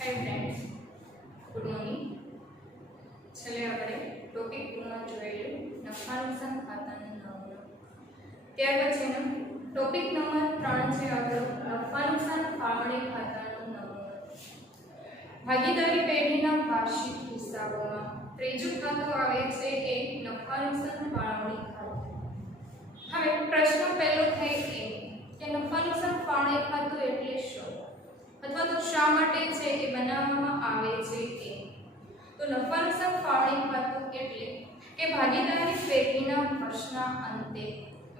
Hi friends, good morning. चले આપણે topic 2 માં જોઈશું નફા નુકસાન ખાતાનું નમૂનો। ત્યાર પછીનો ટોપિક નંબર 3 છે આપણો નફા નુકસાન ફાળવણી ખાતાનો નમૂનો। ભાગીદારી પેઢીના વાર્ષિક હિસાબોમાં ત્રીજું ખાતું આવે છે એ નફા નુકસાન ફાળવણી ખાતું। હવે પ્રશ્ન પહેલો થાય કે નફા નુકસાન ફાળવણી ખાતું એટલે શું अथवा तो शा माटे छे ए बनाववामां आवे छे के। तो नफा नुकसान फाळवणी खाતું એટલે કે ભાગીદારી પેઢીના વર્ષના અંતે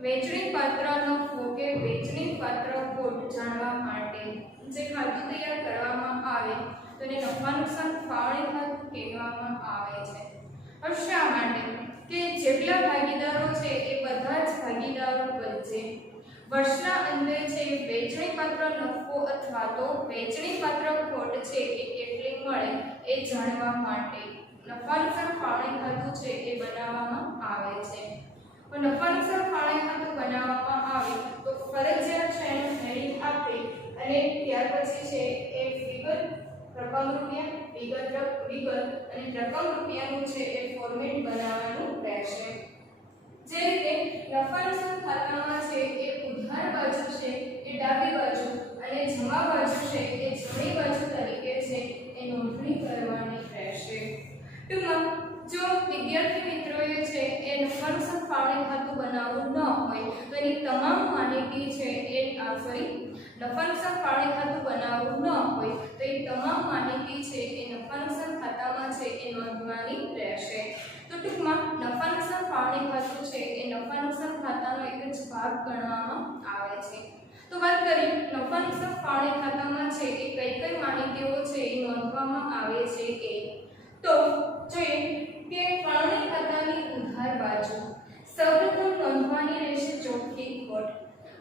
વેચણી પાત્ર નફો કે વેચણી પાત્ર ખોટ જાણવા માટે જે ખાતું તૈયાર કરવામાં આવે તો એને નફા નુકસાન ફાળવણી ખાતું કહેવામાં આવે છે। હવે શા માટે કે જેટલા ભાગીદારો છે એ બધા જ ભાગીદારો વચ્ચે વર્ષના અંતે છે વેચણી પાત્ર નફો અથવા તો વેચણી પાત્ર ખોટ છે એ કેટલી મળે એ જાણવા માટે નફા નુકસાન ફાળવણી ખાતું છે એ બનાવવામાં આવે છે। તો નફા નુકસાન ફાળવણી ખાતું બનાવવામાં આવે તો ફરજિયાત છે એનું હેડિંગ આપે અને ત્યાર પછી છે એ વિગત રકમ રૂપિયા વિગત અને રકમ રૂપિયાનું છે એ ફોર્મેટ બનાવવાનું રહેશે। જે રીતે નફા નુકસાન ખાતામાં છે એ ઉધાર બાજુ છે એ ડાબી બાજુ અને જમા બાજુ છે એ જમણી બાજુ તરીકે છે એ નોંધણી કરવાની રહેશે। ટૂંકમાં જો વિદ્યાર્થી મિત્રોએ છે એ નફા નુકસાન ફાળવણી ખાતું બનાવવું ન હોય તો એની તમામ માહિતી છે એ નફા નુકસાન ફાળવણી ખાતું બનાવવું ન હોય તો એ તમામ માહિતી છે એ નફા નુકસાન ખાતામાં છે એ નોંધવાની રહેશે। તો ટૂંકમાં નફા નુકસાન ફાળવણી ખાતું છે એ નફા નુકસાન ખાતાનો એક જ ભાગ ગણવામાં આવે છે। તો વાત કરીએ નફા નુકસાન ફાળવણી ખાતામાં છે એ કઈ માહિતીઓ છે એ નોંધવામાં આવે છે એ તો જોઈએ કે ફાળવણી ખાતાની ઉધાર બાજુ સૌપ્રથમ નોંધવાની રહેશે ચોખ્ખી ખોટ।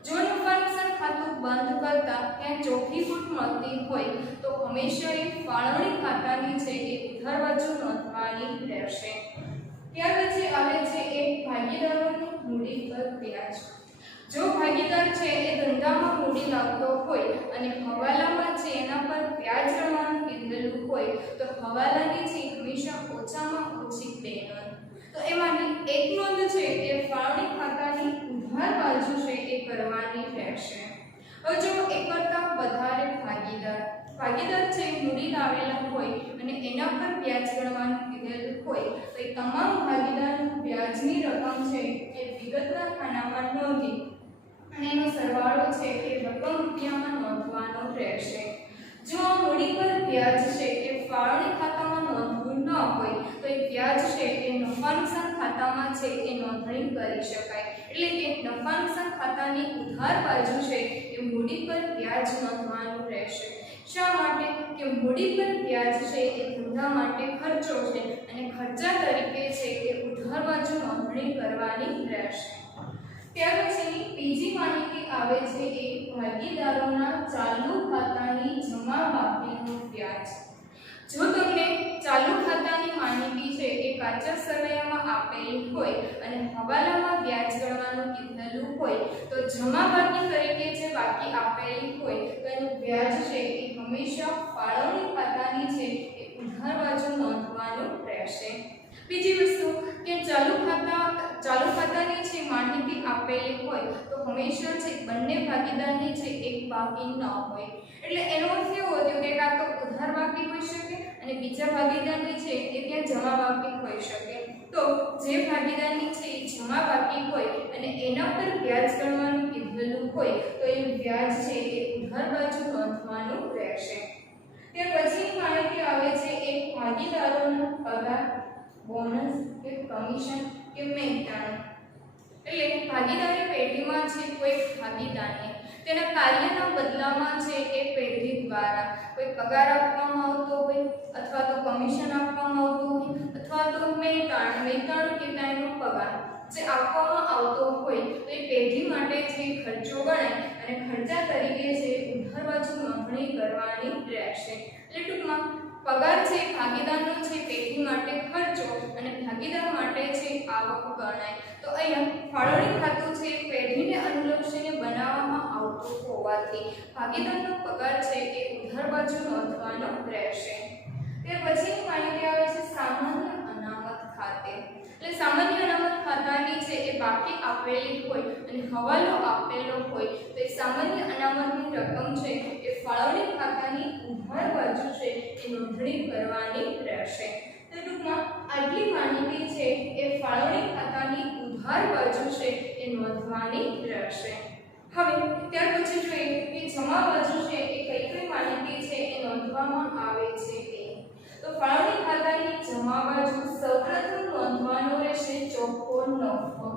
જો નફા નુકસાન ખાતું બંધ કરતા ત્યાં ચોખ્ખી ખોટ મળતી હોય તો હંમેશા એ ફાળવણી ખાતાની છે એ ઉધાર બાજુ નોંધવાની રહેશે। ત્યાર પછી આવે છે એ ભાગીદારોની મૂડી પર વ્યાજ। જો ભાગીદાર છે એ ધંધામાં મૂડી લાવતો હોય અને હવાલામાં છે એના પર વ્યાજ રકમ કીધેલું હોય તો હવાલાની છે હંમેશા ઓછામાં ઓછી 2 નોંધ। તો એમાંની એક નોંધ છે એ ફાળવણી ખાતાની ઉધાર બાજુ છે એ કરવાની રહેશે। હવે જો એક કરતાં વધારે ભાગીદાર છે મૂડી લાવેલા હોય અને એના પર વ્યાજ ગણવાનું કીધેલું હોય તો એ તમામ ભાગીદારની વ્યાજની રકમ છે એ વિગતના ખાનામાં નોંધી અને એનો સરવાળો છે એ રકમ રૂપિયામાં નોંધવાનો રહેશે। જો આ મૂડી પર વ્યાજ છે એ ફાળવણી ખાતામાં નોંધવું ન હોય તો એ વ્યાજ છે એ નફા નુકસાન ખાતામાં છે એ નોંધણી કરી શકાય। એટલે કે નફા નુકસાન ખાતાની ઉધાર બાજુ છે એ મૂડી પર વ્યાજ નોંધવાનું રહેશે। શા માટે કે મૂડી પર વ્યાજ છે એ ધંધા માટે ખર્ચો છે અને ખર્ચા તરીકે છે એ ઉધાર બાજુ નોંધણી કરવાની રહેશે। ત્યાર પછીની બીજી માહિતી આવે છે એ ભાગીદારોના ચાલુ ખાતાની જમા બાકીનું વ્યાજ। જો તમને ચાલુ ખાતાની માહિતી છે એ કાચા સરવૈયામાં આપેલી હોય અને હવાલામાં વ્યાજ ગણવાનું કીધેલું હોય તો જમા બાકી તરીકે જે બાકી આપેલી હોય તો એનું વ્યાજ છે એ હંમેશા ફાળવણી ખાતાની છે એ ઉધાર બાજુ નોંધવાનું રહેશે। બીજી વસ્તુ કે ચાલુ ખાતાની છે માહિતી આપેલી હોય તો હંમેશા છે બંને ભાગીદારની છે એક બાકી ન હોય। એટલે એનો અર્થ એવો થયો કે કાં તો ઉધાર બાકી હોઈ શકે અને બીજા ભાગીદારની છે એ ત્યાં જમા બાકી હોઈ શકે। તો જે ભાગીદારની છે એ જમા બાકી હોય અને એના પર વ્યાજ ગણવાનું કીધેલું હોય તો એ વ્યાજ છે એ ઉધાર બાજુ નોંધવાનું રહેશે। ત્યાર પછીની માહિતી આવે છે એ ભાગીદારોનો પગાર બોનસ કે કમિશન કે મહેનતાણું। એટલે ભાગીદારી પેઢીમાં છે કોઈ ભાગીદારને તેના કાર્યના બદલામાં છે એ પેઢી દ્વારા કોઈ પગાર આપવામાં આવતો હોય અથવા તો કમિશન આપવામાં આવતું હોય અથવા તો મહેનતાણું કે એનો પગાર જે આપવામાં આવતો હોય તો એ પેઢી માટે છે ખર્ચો ગણાય અને ખર્ચા તરીકે છે ઉધાર બાજુ નોંધણી કરવાની રહેશે। એટલે ટૂંકમાં પગાર છે ભાગીદારનો છે પેઢી માટે ખર્ચો અને ભાગીદાર માટે છે આવક ગણાય। તો અહીંયા ફાળવણી ખાતું છે પેઢીને અનુલક્ષીને બનાવવામાં આવતું હોવાથી ભાગીદારનો પગાર છે એ ઉધાર બાજુ નોંધવાનો રહેશે। બાકી આપેલી હોય અને હવાલો આપેલો હોય તો એ સામાન્ય અનામતની રકમ છે એ ફાળવણી ખાતાની ઉધાર બાજુ છે એ નોંધણી કરવાની રહેશે। તો ટૂંકમાં આટલી માહિતી છે એ ફાળવણી ખાતાની ઉધાર બાજુ છે એ નોંધવાની રહેશે। હવે ત્યાર પછી જોઈએ કે જમા બાજુ છે એ કઈ માહિતી છે એ નોંધવામાં આવે છે તે। તો ફાળવણી ખાતાની જમા બાજુ સૌપ્રથમ નોંધવાનું રહેશે ચોખ્ખો નફો।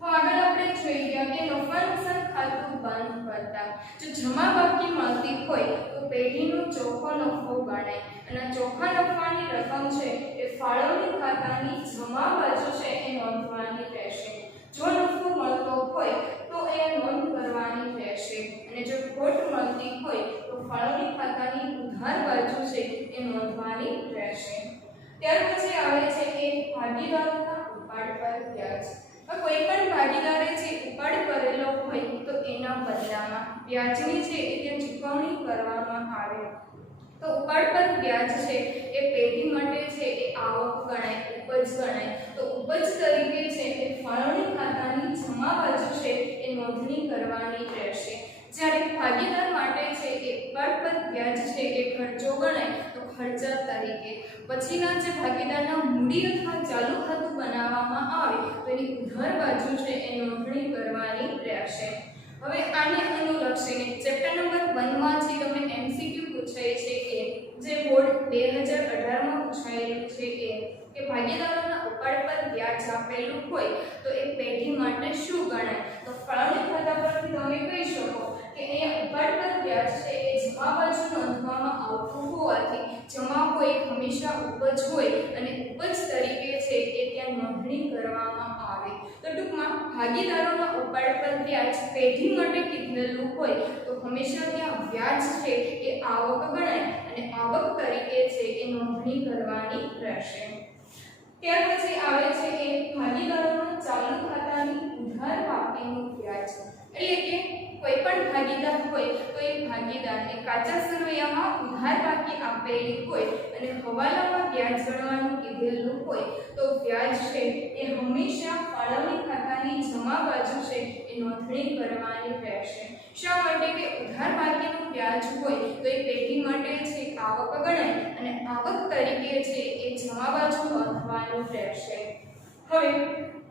તો આગળ આપણે જોઈ ગયા કે નફા નુકસાન ખાતું બંધ કરતા જો જમા બાકી મળતી હોય તો પેઢીનો ચોખ્ખો નફો ગણાય અને ચોખ્ખા નફાની રકમ છે એ ફાળવણી ખાતાની જમા બાજુ છે એ નોંધવાની રહેશે। જો નફો મળતો હોય તો એ નોંધ કરવાની રહેશે અને જો ખોટ મળતી હોય તો ફાળવણી ખાતાની ઉધાર બાજુ છે એ નોંધવાની રહેશે। ત્યાર પછી આવે છે કે ભાગીદારોના ઉપાડ પર વ્યાજ। કોઈ પણ ભાગીદારે જે ઉપાડ કરેલો હોય તો એના બદલામાં વ્યાજની છે એ ત્યાં ચૂકવણી કરવામાં આવે તો ઉપાડ પર વ્યાજ છે એ પેઢી માટે છે એ આવક ગણાય ઉપજ ગણાય તો ઉપજ તરીકે છે એ ફાળવણી ખાતાની જમા બાજુ છે એ નોંધણી કરવાની રહેશે। જ્યારે ભાગીદાર માટે છે એ ઉપાડ પર વ્યાજ છે એ ખર્ચો ગણાય તો ખર્ચા તરીકે પછીના જે ભાગીદારના મૂડી અથવા ચાલુ ખાતું બનાવવામાં આવે તો એની ઉધાર બાજુ છે એ નોંધણી કરવાની રહેશે। હવે આને અનુલક્ષીને ચેપ્ટર નંબર 1 માંથી તમને એમસીક્યુ પૂછાય છે જે બોર્ડ 2018 માં પૂછાયેલું છે કે ભાગીદારોના ઉપાડ પર વ્યાજ આપેલું હોય તો એ પેઢી માટે શું ગણાય તો ફાળવણી ખાતા પરથી તમે કહી શકો કે અહીંયા ઉપાડ પર વ્યાજ છે એ જમા બાજુ નોંધવામાં આવતું હોવાથી જમા હોય હંમેશા ઉપજ હોય અને ઉપજ તરીકે છે એ ત્યાં નોંધણી કરવામાં આવે। તો ટૂંકમાં ભાગીદારોના ઉપાડ પર વ્યાજ પેઢી માટે કીધેલું હોય તો હંમેશા ત્યાં વ્યાજ છે એ આવક ગણાય અને આવક તરીકે છે એ નોંધણી કરવાની રહેશે। ત્યાર પછી આવે છે એ ભાગીદારોના ચાલુ ખાતાની ઉધાર બાકીનું વ્યાજ એટલે કે કોઈ પણ ભાગીદાર હોય તો એ ભાગીદારને કાચા સરવૈયામાં ઉધાર બાકી આપેલી હોય અને હવાલામાં વ્યાજ ગણવાનું કીધેલું હોય તો વ્યાજ છે એ હંમેશા ફાળવણી ખાતાની જમા બાજુ છે એ નોંધણી કરવાની રહેશે। શા માટે કે ઉધાર બાકીનું વ્યાજ હોય તો એ પેઢી માટે છે આવક ગણાય અને આવક તરીકે છે એ જમા બાજુ નોંધવાનું રહેશે। હવે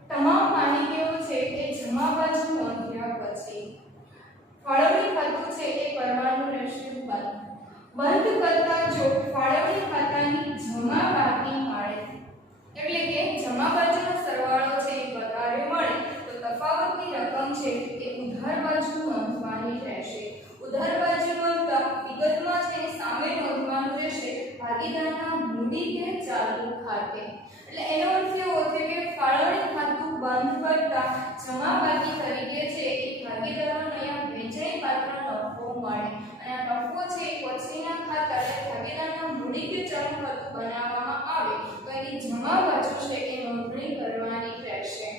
તમામ માહિતીઓ છે એ જમા બાજુ નોંધ્યા પછી ફાળવણી ખાતું છે એ કરવાનું રહેશે બંધ કરતા જો ફાળવણી ખાતાની જમા બાકી મળે એટલે કે જમા બાજુનો સરવાળો છે એ વધારે મળે તો તફાવતની રકમ છે એ ઉધાર બાજુ નોંધવાની રહેશે। ઉધાર બાજુ નોંધતા વિગતમાં છે સામે નોંધવાનું રહેશે ભાગીદારના મૂડી કે ચાલુ ખાતે। એટલે એનો અર્થ એવો છે કે ફાળવણી ખાતું બંધ કરતા જમા બાકી તરીકે છે એ ભાગીદારોને અહીંયા વેચાઈ પાત્ર નફો મળે અને આ નફો છે પછીના ખાતા એટલે ભાગીદારના મૂડી કે ચાલુ ખાતું બનાવવામાં આવે તો એની જમા બાજુ છે એ નોંધણી કરવાની રહેશે।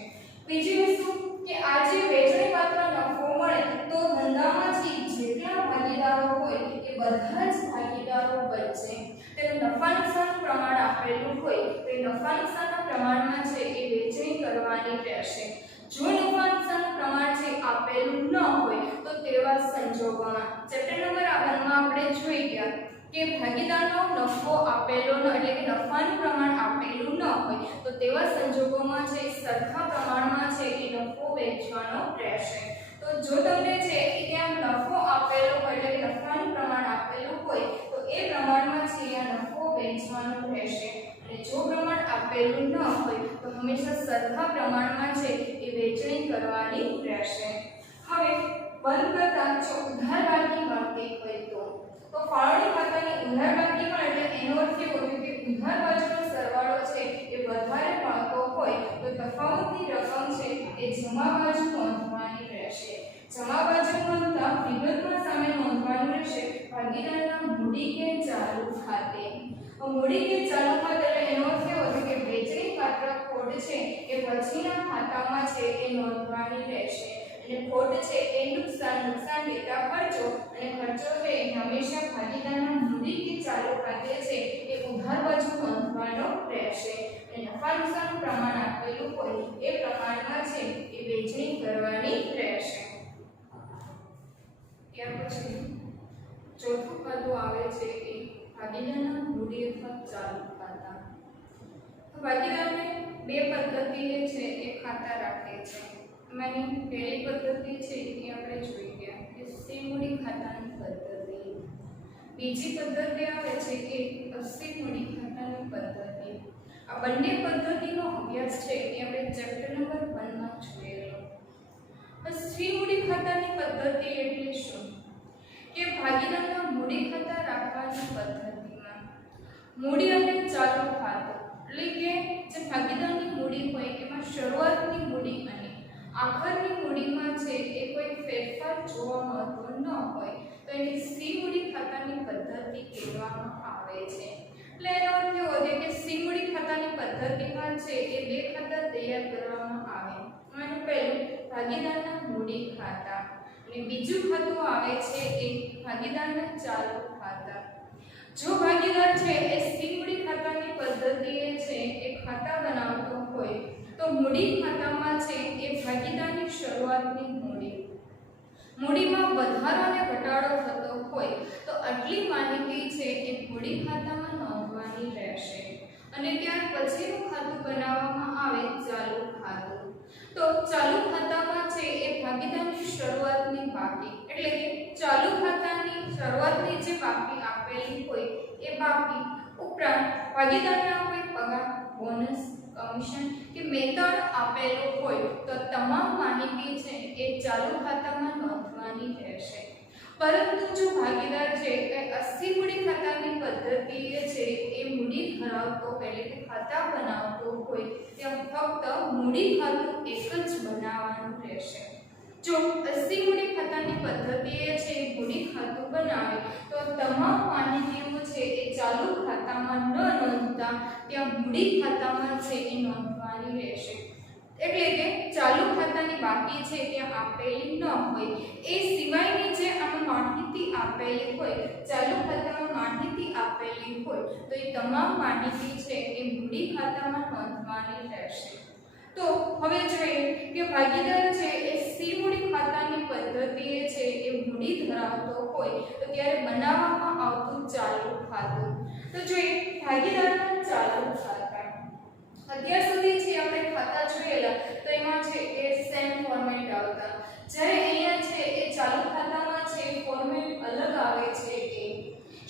બીજી વસ્તુ કે આ જે વેચાઈ પાત્ર નફો મળે તો ધંધામાંથી જેટલા ભાગીદારો હોય એ બધા જ ભાગીદારો વચ્ચે તેનું નફા નુકસાનનું પ્રમાણ આપેલું હોય તો એ નફા નુકસાનના પ્રમાણમાં છે એ વેચણી કરવાની રહેશે। જો નફા નુકસાનનું પ્રમાણ છે આપેલું ન હોય તો તેવા સંજોગોમાં ચેપ્ટર નંબર 1 માં આપણે જોઈ ગયા કે ભાગીદારનો નફો આપેલો ન એટલે કે નફાનું પ્રમાણ આપેલું ન હોય તો તેવા સંજોગોમાં છે સરખા પ્રમાણમાં છે એ નફો વેચવાનો રહેશે। તો જો તમને છે કે ત્યાં નફો આપેલો હોય એટલે કે નફાનું પ્રમાણ આપેલું હોય તો એ પ્રમાણમાં છે આ નફો વેચવાનો રહેશે અને જો પ્રમાણ આપેલું ન હોય તો હંમેશા સરખા પ્રમાણમાં છે એ વેચણી કરવાની રહેશે। હવે બંધ કરતા જો ઉધાર બાકી મળતી હોય તો ફાળવણી ખાતાની ઉધાર બાકી મળે એટલે એનો અર્થ એવો છે કે ઉધાર બાજુનો સરવાળો છે એ વધારે મળતો હોય તો તફાવતની રકમ છે એ જમા બાજુ નોંધવાની રહેશે। જમા બાજુ નોંધતા વિગતમાં સામે નોંધવાનું રહેશે ભાગીદારના મૂડી કે ચાલુ ખાતે। મૂડી કે ચાલુ ખાતે એટલે એનો અર્થ એવો છે કે વેચણી પાત્ર ખોટ છે એ પછીના ખાતામાં છે એ નોંધવાની રહેશે અને ખોટ છે એ નુકસાન ડેટા ખર્ચો અને ખર્ચો છે એ હંમેશા ભાગીદારના મૂડી કે ચાલુ ખાતે છે એ ઉધાર બાજુ નોંધવાનો રહેશે અને નફા નુકસાનનું પ્રમાણ આપેલું હોય એ પ્રમાણમાં છે એ વહેંચણી કરવાની રહેશે। ત્યાર પછી ચોથું ખાતું આવે છે એ ભાગીદારના મૂડી અથવા ચાલુ ખાતા। ભાગીદારને બે પદ્ધતિએ છે એ ખાતા રાખે છે। એમાંની પહેલી પદ્ધતિ છે એ આપણે જોઈ ગયા કે સ્થિર મૂડી ખાતાની પદ્ધતિ। બીજી પદ્ધતિ આવે છે કે અસ્થિર મૂડી ખાતાની પદ્ધતિ। આ બંને પદ્ધતિનો અભ્યાસ છે એ આપણે ચેપ્ટર નંબર 1 માં જોયેલો। સ્થિર મૂડી ખાતાની પદ્ધતિ એટલે શું કે ભાગીદારના મૂડી ખાતા રાખવાની પદ્ધતિમાં મૂડી અને ચાલુ ખાતું એટલે કે જે ભાગીદારની મૂડી હોય એમાં શરૂઆતની મૂડી અને આખરની મૂડીમાં છે એ કોઈ ફેરફાર જોવા મળતો ન હોય તો એને સ્થિર મૂડી ખાતાની પદ્ધતિ કહેવામાં આવે છે। એટલે એનો અર્થ એવો છે કે સ્થિર મૂડી ખાતાની પદ્ધતિમાં છે એ બે ખાતા તૈયાર કરવામાં આવે। એનું પહેલું ભાગીદારના મૂડી ખાતા અને બીજું ખાતું આવે છે એ ભાગીદારના ચાલુ ખાતા। જો ભાગીદાર છે એ સ્થિર મૂડી ખાતાની પદ્ધતિએ છે એ ખાતા બનાવતો હોય તો મૂડી ખાતામાં છે એ ભાગીદારની શરૂઆતની મૂડીમાં વધારો અને ઘટાડો થતો હોય તો આટલી માહિતી છે એ મૂડી ખાતામાં નોંધવાની રહેશે અને ત્યાર પછીનું ખાતું બનાવવામાં આવે ચાલુ ખાતું। તો ચાલુ ખાતામાં છે એ ભાગીદારની શરૂઆતની બાકી એટલે કે ચાલુ ખાતાની શરૂઆતની જે બાકી આપેલી હોય એ બાકી ઉપરાંત ભાગીદારના કોઈ પગાર બોનસ કમિશન કે વેતન આપેલો હોય તો તમામ માહિતી છે એ ચાલુ ખાતામાં નોંધવાની રહેશે। પરંતુ જો ભાગીદાર છે એ અસ્થિર મૂડી ખાતાની પદ્ધતિએ છે એ મૂડી ધરાવતો એટલે કે ખાતા બનાવતો હોય ત્યાં ફક્ત મૂડી ખાતું એક જ બનાવવાનું રહેશે। જો અસ્થિર મૂડી ખાતાની પદ્ધતિએ છે મૂડી ખાતું બનાવે તો તમામ માહિતીઓ છે એ ચાલુ ખાતામાં ન નોંધતા ત્યાં મૂડી ખાતામાં છે એ નોંધવાની રહેશે। એટલે કે ચાલુ ખાતાની બાકી છે ત્યાં આપેલી ન હોય એ સિવાયની જે આમાં માહિતી આપેલી હોય ચાલુ ખાતામાં માહિતી આપેલી હોય તો એ તમામ માહિતી છે એ મૂડી ખાતામાં નોંધવાની રહેશે। તો હવે જોઈએ કે ભાગીદાર છે એ સ્થિર મૂડી ખાતાની પદ્ધતિએ છે એ મૂડી ધરાવતો હોય તો ત્યારે બનાવવામાં આવતું ચાલુ ખાતું। તો જોઈએ ભાગીદારના ચાલુ ખાતા। અત્યાર સુધી જે આપણે ખાતા જોયેલા તો એમાં છે એ સેમ ફોર્મેટ આવતા, જ્યારે અહીંયા છે એ ચાલુ ખાતામાં છે ફોર્મેટ અલગ આવે છે। એ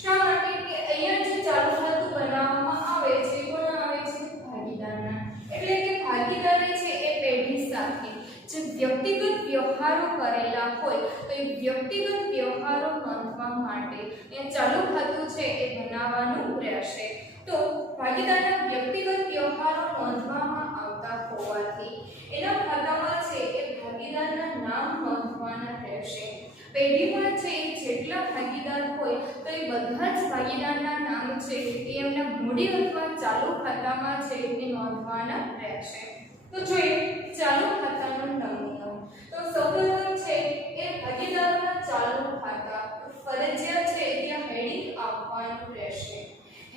શા માટે કે અહીંયા જે ચાલુ ખાતું બનાવવામાં આવે છે કોણ આવે છે ભાગીદારના। એટલે કે ભાગીદારે છે એ પેઢી સાથે જે વ્યક્તિગત વ્યવહારો કરેલા હોય તો એ વ્યક્તિગત વ્યવહારો નોંધવા માટે એ ચાલુ ખાતું છે એ બનાવવાનું રહેશે। તો ભાગીદારના વ્યક્તિગત વ્યવહારો નોંધવામાં આવતા હોવાથી એના ખાતામાં છે એ ભાગીદારના નામ નોંધવાના રહેશે। પેઢીમાં છે જેટલા ભાગીદાર હોય તો એ બધા જ ભાગીદારના નામ છે એ એમના મૂડી અથવા ચાલુ ખાતામાં છે એ નોંધવાના રહેશે। તો જોઈએ ચાલુ ખાતાનો નમૂનો। તો સૌપ્રથમ છે એ ભાગીદારોના ચાલુ ખાતા ફરજિયાત છે ત્યાં હેડિંગ આપવાનું રહેશે।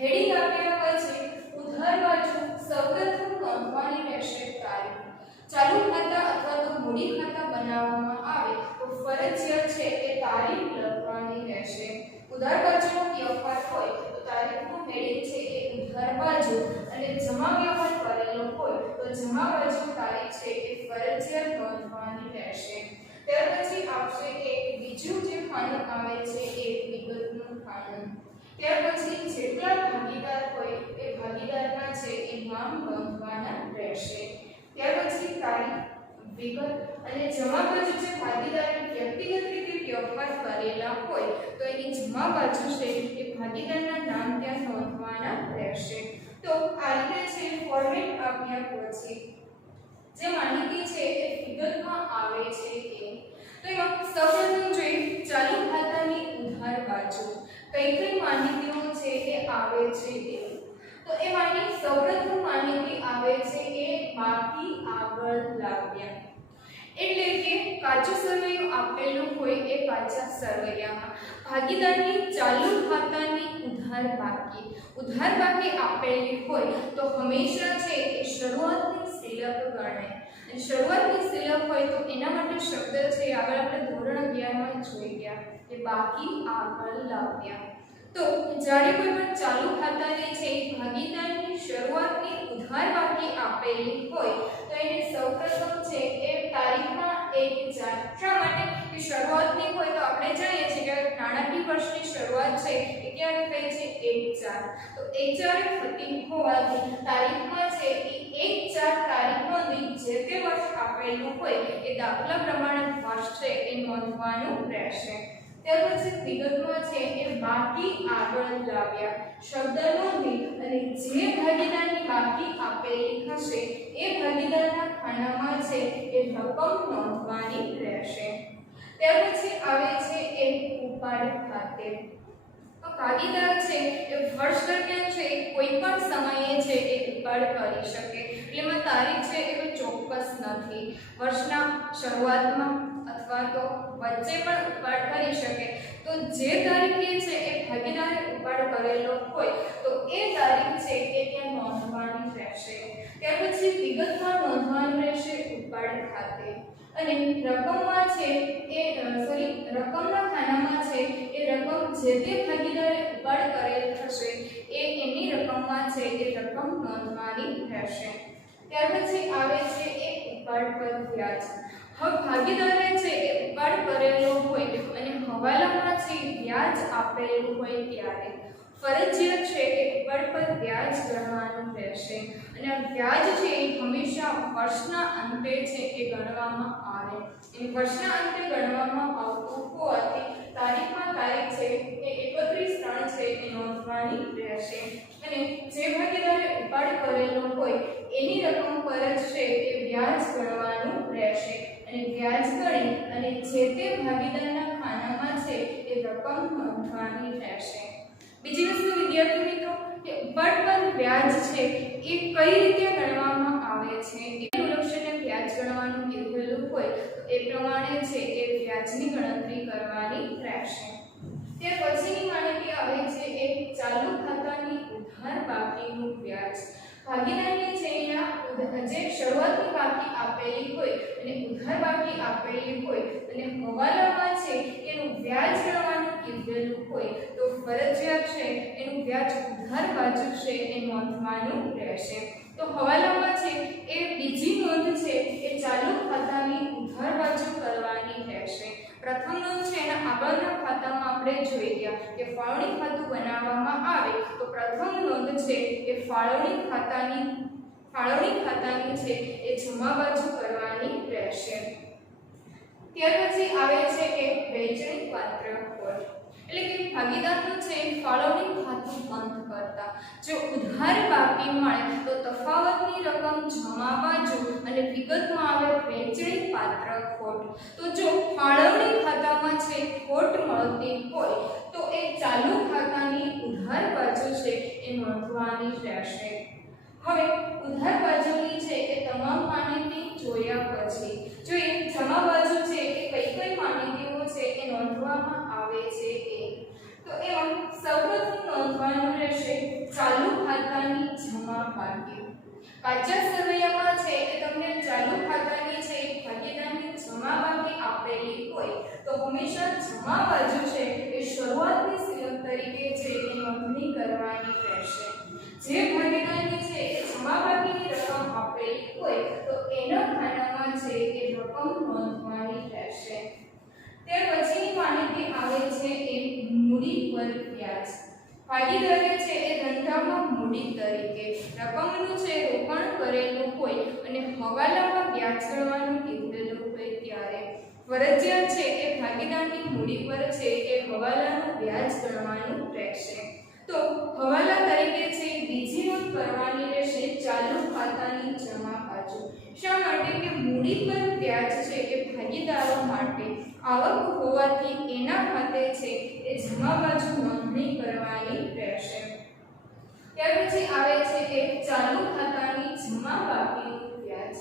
હેડિંગ આપ્યા પછી ઉધાર બાજુ સૌપ્રથમ નોંધવાની રહેશે તારીખ। ચાલુ ખાતા અથવા તો મૂડી ખાતા બનાવવામાં આવે તો ફરજિયાત છે એ તારીખ લખવાની રહેશે। ઉધાર બાજુનો વ્યવહાર હોય તો તારીખનું હેડિંગ છે એ ઉધાર બાજુ અને જમા વ્યવહાર કરેલો હોય તો જમા બાજુ તારીખ છે એ ફરજિયાત નોંધવાની રહેશે। ત્યાર પછી આપશે કે બીજું જે ખાનું આવે છે એ વિગતનું ખાનું। ત્યાર પછી જેટલા ભાગીદાર હોય એ ભાગીદારના છે એ નામ નોંધવાના રહેશે। ત્યાર પછી તારીખ વિગત અને જમા બાજુ જે ભાગીદારે વ્યક્તિગત રીતે વ્યવહાર કરેલા હોય તો એની જમા બાજુ છે એ ભાગીદારના નામ ત્યાં નોંધવાના રહેશે। તો આ રીતે છે ફોર્મેટ આપ્યા પછી જે માહિતી છે એ વિગતમાં આવે છે તો એમાં સૌપ્રથમ જોઈએ ચાલુ ખાતાની ઉધાર બાજુ કઈ માહિતીઓ છે એ આવે છે તો એમાંની સૌપ્રથમ માહિતી આવે છે એ બાકી આગળ લાવ્યા। એટલે કે કાચું સરવૈયું આપેલું હોય એ કાચા સરવૈયામાં ભાગીદારની ચાલુ ખાતાની ઉધાર બાકી આપેલી હોય તો હંમેશા છે એ શરૂઆતની સિલક ગણાય। અને શરૂઆતની સિલક હોય તો એના માટે શબ્દ છે આગળ આપણે ધોરણ 11 માં જોઈ ગયા કે બાકી આગળ લાવ્યા. તો જ્યારે કોઈ પણ ચાલુ ખાતાની છે ભાગીદારની શરૂઆતની ઉધાર બાકી આપેલી હોય તો એને સૌપ્રથમ છે એ તારીખમાં 1/4. શા માટે કે શરૂઆતની હોય તો આપણે જાણીએ છીએ કે નાણાકીય વર્ષની શરૂઆત છે એ ક્યારે થઈ છે 1/4. તો 1/4 ફટી હોવાથી તારીખમાં છે એ 1/4 તારીખ નોંધી જે તે વર્ષ આપેલું હોય એ દાખલા પ્રમાણે વર્ષ છે એ નોંધવાનું રહેશે. ત્યાર પછી વિગતમાં છે એ બાકી આગળ લાવ્યા શબ્દ નોંધી અને જે ભાગીદારની બાકી આપેલી હશે એ ભાગીદારના ખાનામાં છે એ રકમ નોંધવાની રહેશે. ત્યાર પછી આવે છે એ ઉપાડ ખાતે. ભાગીદાર છે એ વર્ષ દરમિયાન છે કોઈ પણ સમયે છે એ ઉપાડ કરી શકે. એટલે એમાં તારીખ છે એ કોઈ ચોક્કસ નથી. વર્ષના શરૂઆતમાં અથવા તો વચ્ચે પણ ઉપાડ કરી શકે. તો જે તારીખે છે એ ભાગીદારે ઉપાડ કરેલો હોય તો એ તારીખ છે એ ત્યાં નોંધવાની રહેશે. ત્યાર પછી વિગતમાં નોંધવાનું રહેશે ઉપાડ ખાતે. અને રકમમાં છે એ રકમના ખાનામાં છે એ રકમ જે તે ભાગીદારે ઉપાડ કરેલ થશે એ એની રકમમાં છે એ રકમ નોંધવાની રહેશે. ત્યાર પછી આવે છે એ ઉપાડ પર વ્યાજ. હવે ભાગીદારે છે એ ઉપાડ કરેલો હોય અને હવાલામાં છે વ્યાજ આપેલું હોય ત્યારે ફરજિયાત છે એ ઉપાડ પર વ્યાજ ગણવાનું રહેશે. અને આ વ્યાજ છે એ હંમેશા વર્ષના અંતે છે એ ગણવામાં આવે. એ વર્ષના અંતે ગણવામાં આવતું હોવાથી તારીખમાં તારીખ છે એ 31/3 છે એ નોંધવાની રહેશે. અને જે ભાગીદારે ઉપાડ કરેલો હોય એની રકમ પર જ છે એ વ્યાજ ગણવાનું રહેશે. અને વ્યાજ ગણી અને જે તે ભાગીદારના ખાનામાં છે એ રકમ નોંધવાની રહેશે. બીજી વસ્તુ વિદ્યાર્થી મિત્રો કે ઉપાડ પર વ્યાજ છે એ કઈ રીતે ગણવામાં આવે છે એ લક્ષ્યને વ્યાજ ગણવાનું કીધેલું હોય તો એ પ્રમાણે છે એ વ્યાજની ગણતરી કરવાની રહેશે. ત્યાર પછીની માહિતી આવે છે એ ચાલુ ખાતાની ઉધાર બાકીનું વ્યાજ. ભાગીદારની છે એના જે શરૂઆતની બાકી આપેલી હોય અને ઉધાર બાકી આપેલી હોય અને હવાલામાં છે એનું વ્યાજ ગણવાનું કીધેલું હોય તો ફરજિયાત છે એનું વ્યાજ ઉધાર બાજુ છે એ નોંધવાનું રહેશે. તો હવાલામાં છે એ બીજી નોંધ છે એ ચાલુ ખાતાની ઉધાર બાજુ કરવાની રહેશે. પ્રથમ નોંધ છે એના આગળના ખાતામાં આપણે જોઈ ગયા કે ફાળવણી ખાતું બનાવવામાં આવે તો પ્રથમ નોંધ છે એ ફાળવણી ખાતાની છે એ જમા બાજુ કરવાની રહેશે. ત્યાર પછી આવે છે કે વહેંચણી પાત્ર ખોટ. એટલે કે ભાગીદારનું છે ફાળવણી ખાતું બંધ કરતા જો ઉધાર બાકી મળે તો તફાવતની રકમ જમા બાજુ અને વિગતમાં આવે વહેંચણી પાત્ર ખોટ. તો જો ફાળવણી ખાતામાં છે ખોટ મળતી હોય તો એ ચાલુ ખાતાની ઉધાર બાજુ છે એ નોંધવાની રહેશે. હવે ઉધાર બાજુની છે એ તમામ માહિતી જોયા પછી જોઈએ જમા બાજુ છે એ કઈ માહિતીઓ છે એ નોંધવામાં આવે છે તો એમાં સૌપ્રથમ નોંધવાનું રહેશે ચાલુ ખાતાની જમા બાકી. કાચા સરવૈયામાં છે એ તમને ચાલુ ખાતાની છે ભાગીદારની જમા બાકી આપેલી હોય તો હંમેશા જમા બાજુ છે એ શરૂઆતની સિલક તરીકે છે એ નોંધણી કરવાની રહેશે. જે ભાગીદારની છે એ જમા બાકીની રકમ આપેલી હોય તો એના ખાનામાં છે એ રકમ નોંધવાની રહેશે. ત્યાર પછીની માહિતી આવે છે એ મૂડી પર વ્યાજ. ભાગીદારે છે એ ધંધામાં મૂડી તરીકે રકમનું છે રોકાણ કરેલું હોય અને હવાલામાં વ્યાજ ગણવાનું કીધેલું હોય ત્યારે ફરજિયાત છે એ ભાગીદારની મૂડી પર છે એ હવાલાનું વ્યાજ ગણવાનું રહેશે. તો હવાલા તરીકે છે બીજી નોંધ કરવાની રહેશે ચાલુ ખાતાની જમા બાજુ. શા માટે કે મૂડી પર વ્યાજ છે એ ભાગીદારો માટે આવક હોવાથી એના ખાતે છે એ જમા બાજુ નોંધણી કરવાની રહેશે. ત્યાર પછી આવે છે કે ચાલુ ખાતાની જમા બાકીનું વ્યાજ.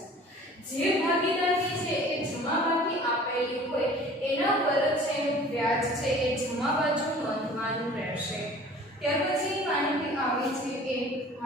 જે ભાગીદારની છે એ જમા બાકી આપેલી હોય એના પર છે વ્યાજ છે એ જમા બાજુ નોંધવાનું રહેશે. ત્યાર પછી માહિતી આવે છે કે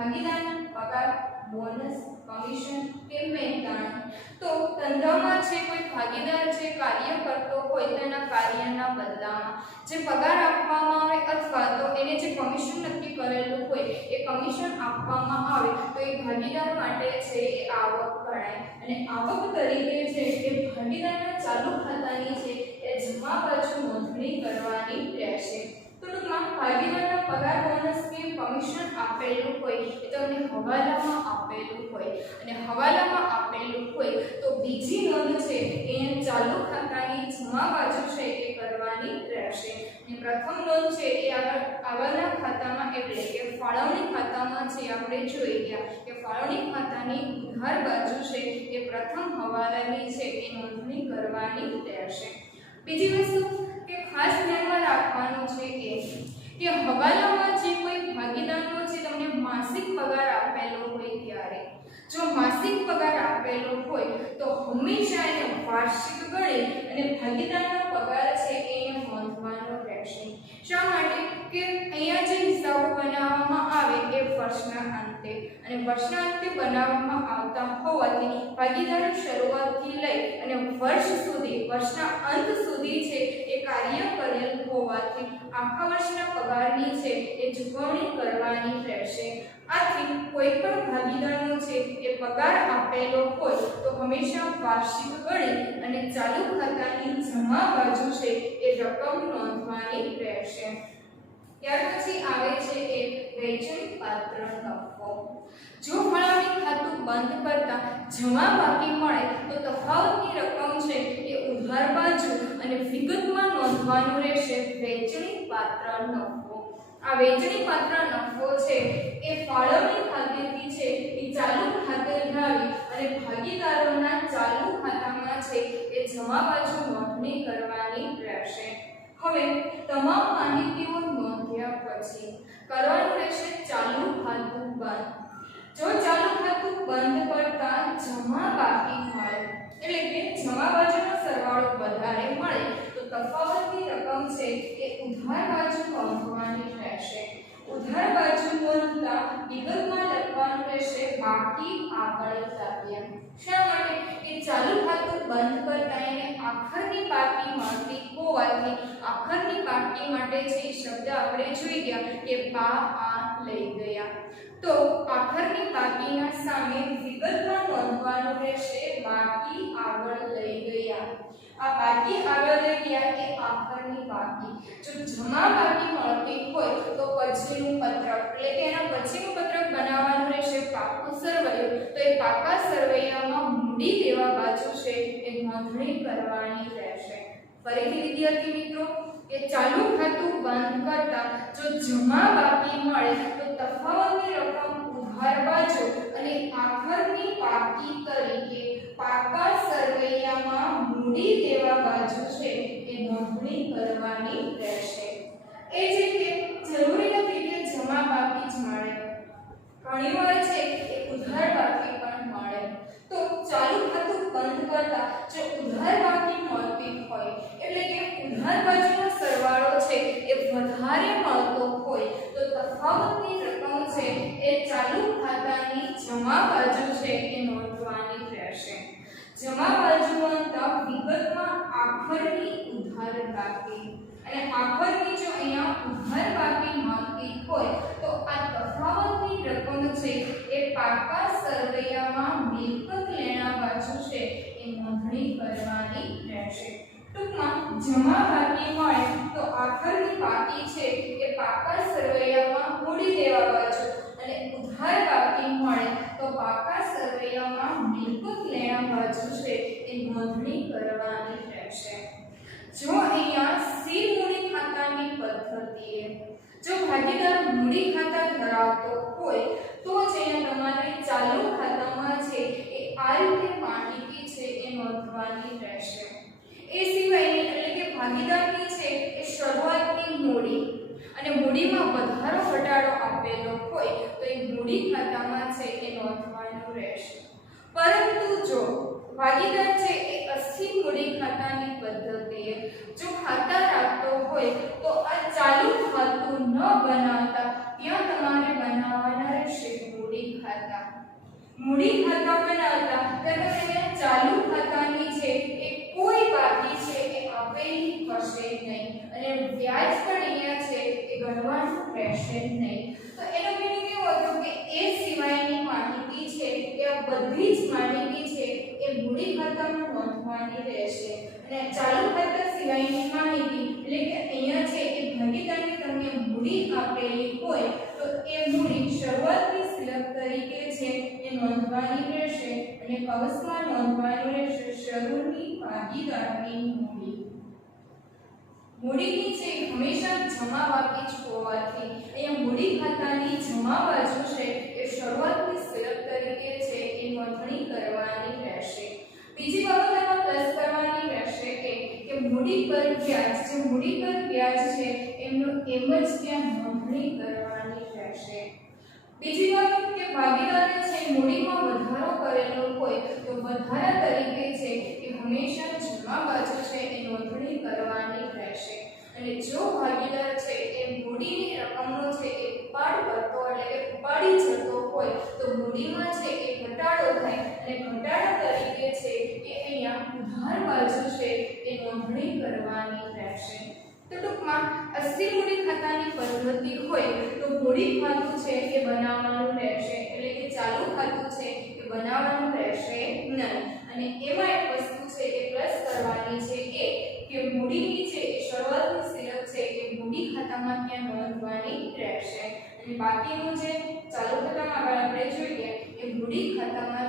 ભાગીદારના પગાર, બોનસ, કમિશન કે મહેનતાણા. તો ધંધામાં છે કોઈ ભાગીદાર છે કાર્ય કરતો હોય તેના કાર્યના બદલામાં જે પગાર આપવામાં આવે અથવા તો એને જે કમિશન નક્કી કરેલું હોય એ કમિશન આપવામાં આવે તો એ ભાગીદાર માટે છે એ આવક ગણાય. અને આવક તરીકે છે એ ભાગીદારના ચાલુ ખાતાની છે એ જમા બાજુ નોંધણી કરવાની રહેશે. તો ટૂંકમાં ભાગીદારના પગાર, બોનસ કે કમિશન આપેલું હોય એ તમને હવાલામાં આપેલું હોય અને હવાલામાં આપેલું હોય તો બીજી નોંધ છે એ ચાલુ ખાતાની જમા બાજુ છે એ કરવાની રહેશે. અને પ્રથમ નોંધ છે એ આગળના ખાતામાં એટલે કે ફાળવણી ખાતામાં છે આપણે જોઈ ગયા કે ફાળવણી ખાતાની ઉધાર બાજુ છે એ પ્રથમ હવાલાની છે એ નોંધણી કરવાની રહેશે. બીજી વસ્તુ કે ખાસ ધ્યાનમાં રાખવાનું છે કે હવાલામાં જે કોઈ ભાગીદારનો છે તમને માસિક પગાર આપેલો હોય ત્યારે જો માસિક પગાર આપેલો હોય તો હંમેશા એને વાર્ષિક ગણી અને ભાગીદારનો પગાર છે એ નોંધવાનો રહેશે. શા માટે કે અહીંયા જે હિસાબો બનાવવામાં આવે એ વર્ષના અંતે અને વર્ષના અંતે બનાવવામાં આવતા હોવાથી ભાગીદાર શરૂઆતથી લઈ અને વર્ષના અંત સુધી છે એ કાર્ય કરેલ હોવાથી આખા વર્ષના પગારની છે એ ચૂકવણી કરવાની રહેશે. આથી કોઈ પણ ભાગીદારનો છે એ પગાર આપેલો હોય તો હંમેશા વાર્ષિક ગણી અને ચાલુ ખાતાની જમા બાજુ છે એ રકમ નોંધવાની રહેશે. ત્યાર પછી આવે છે એ વહેંચણી પાત્ર નફો. જો ફાળવણી ખાતું બંધ કરતા જમા બાકી મળે તો તફાવતની રકમ છે એ ઉધાર બાજુ અને વિગતમાં નોંધવાનું રહેશે વહેંચણી પાત્ર નફો. આ વહેંચણી પાત્ર નફો છે એ ફાળવણી ખાતેથી છે એ ચાલુ ખાતે લાવી અને ભાગીદારોના ચાલુ ખાતામાં છે એ જમા બાજુ નોંધણી કરવાની રહેશે. હવે તમામ માહિતીઓ નોંધ્યા પછી કરવાનું રહેશે ચાલુ ખાતું બંધ. જો ચાલુ ખાતું બંધ કરતા જમા બાકી મળે એટલે કે જમા બાજુનો સરવાળો વધારે મળે તો તફાવતની રકમ છે એ ઉધાર બાજુ નોંધવાની રહેશે. ઉધાર બાજુ નોંધતા વિગતમાં લખવાનું રહેશે બાકી આગળ લાવ્યા. શા માટે કે ચાલુ ખાતું બંધ કરતા એને આખરની બાકી મળતી હોવાથી આખરની બાકી માટે છે શબ્દ આપણે જોઈ ગયા કે આ લઈ ગયા તો આખરની બાકીના સામે વિગતમાં નોંધવાનું રહેશે બાકી આગળ લઈ ગયા. આ બાકી આગળ લઈ ગયા એ આખરની બાકી. જો જમા બાકી મળતી હોય તો પછીનું પત્રક એટલે કે એના પછીનું પત્રક બનાવવાનું રહેશે પાકું સરવૈયું. તો એ પાકા સરવૈયામાં મૂડી દેવા બાજુ છે એ નોંધણી કરવાની રહેશે. ફરીથી વિદ્યાર્થી મિત્રો કે ચાલુ ખાતું બંધ કરતા જો જમા બાકી મળે તો તફાવતની રકમ ઉધાર બાજુ અને આખરની બાકી તરીકે પાકા સરવૈયામાં મૂડી દેવા બાજુ છે એ નોંધણી કરવાની રહેશે. એ જ રીતે જરૂરી નથી કે જમા બાકી જ મળે, ઘણીવાર છે એ ઉધાર બાકી પણ મળે. તો ચાલુ ખાતું બંધ કરતા જો ઉધાર બાકી મળતી હોય એટલે કે ઉધાર બાજુનો સરવાળો છે એ વધારે મળતો હોય તો તફાવતની રકમ છે એ ચાલુ ખાતાની જમા બાજુ છે એ નોંધવાની રહેશે. જમા બાજુ નોંધતા વિગતમાં આખરની ઉધાર બાકી અને આખરની જો અહીંયા ઉધાર બાકી મળતી હોય તો આ તફાવતની રકમ છે એ પાકા સરવૈયામાં મિલકત લેણા બાજુ છે એ નોંધણી કરવાની રહેશે. ટૂંકમાં જમા બાકી મળે તો આખરની બાકી છે એ પાકા સરવૈયામાં મૂડી દેવા બાજુ અને ઉધાર બાકી મળે તો પાકા સરવૈયામાં મિલકત લેણા બાજુ છે એ નોંધણી કરવાની રહેશે. જો અહીંયા સી મૂડી ખાતાની પદ્ધતિએ જો ભાગીદાર મૂડી ખાતા ધરાવતો હોય તો જ અહીંયા તમારે ચાલુ ખાતામાં છે એ આ રીતે માહિતી છે એ નોંધવાની રહેશે. એ સિવાયની એટલે કે ભાગીદારની છે એ શરૂઆતની મૂડી અને મૂડીમાં વધારો ઘટાડો આપેલો હોય તો એ મૂડી ખાતામાં છે એ નોંધવાનું રહેશે. પરંતુ જો ભાગીદાર છે એ અસ્થિર મૂડી ખાતાની પદ્ધતિએ જો ખાતા રાખતો હોય તો આ ચાલુ ખાતું ન બનાવતા ત્યાં તમારે બનાવવાના રહેશે મૂડી ખાતા બનાવતા ત્યારે અહીંયા ચાલુ ખાતાની છે એ કોઈ બાકી છે એ આપેલી હશે નહીં અને વ્યાજ પણ અહીંયા છે એ ગણવાનું રહેશે નહીં. તો એનો મીનિંગ એવો હતો કે એ સિવાયની માહિતી છે એ આ બધી જ માહિતી છે એ મૂડી ખાતામાં નોંધવાની રહેશે અને ચાલુ ખાતા સિવાયની માહિતી એટલે કે અહીંયા છે એ ભાગીદારની તમને મૂડી આપેલી હોય તો એ મૂડી શરૂઆતની શિલ્લક તરીકે છે એ નોંધવાની રહેશે અને કૌંસમાં નોંધવાનું રહેશે શરૂની ભાગીદારની મૂડી. મૂડીની છે હંમેશા જમા બાકી જ હોવાથી અહીંયા મૂડી ખાતાની જમા બાજુ છે એ શરૂઆતની શિલ્લક તરીકે છે એ નોંધણી કરવાની રહેશે. બીજી બાબત એમાં પ્લસ કરવાની રહેશે કે મૂડી પર વ્યાજ જે મૂડી પર વ્યાજ છે એમનું એમ જ ત્યાં નોંધણી કરવાની રહેશે. બીજી બાબત કે ભાગીદારે છે મૂડીમાં વધારો કરેલો હોય તો વધારા તરીકે છે એ હંમેશા જમા બાજુ છે એ નોંધણી કરવાની રહેશે અને જો ભાગીદાર છે એ મૂડીની રકમનો છે એ ઉપાડ કરતો એટલે કે ઉપાડી જતો હોય તો મૂડીમાં છે એ ઘટાડો થાય અને ઘટાડા તરીકે છે એ અહીંયા ઉધાર બાજુ છે એ નોંધણી કરવાની રહેશે. તો ટૂંકમાં અસ્થિર મૂડી ખાતાની પદ્ધતિ હોય તો મૂડી ખાતું છે એ બનાવવાનું રહેશે એટલે કે ચાલુ ખાતું છે એ બનાવવાનું રહેશે નહીં અને એમાં એક વસ્તુ છે એ પ્લસ કરવાની છે કે મૂડીની છે એ શરૂઆતની શિલ્લક છે એ મૂડી ખાતામાં ત્યાં નોંધવાની રહેશે અને બાકીનું જે ચાલુ ખાતામાં આપણે જોઈએ એ મૂડી ખાતામાં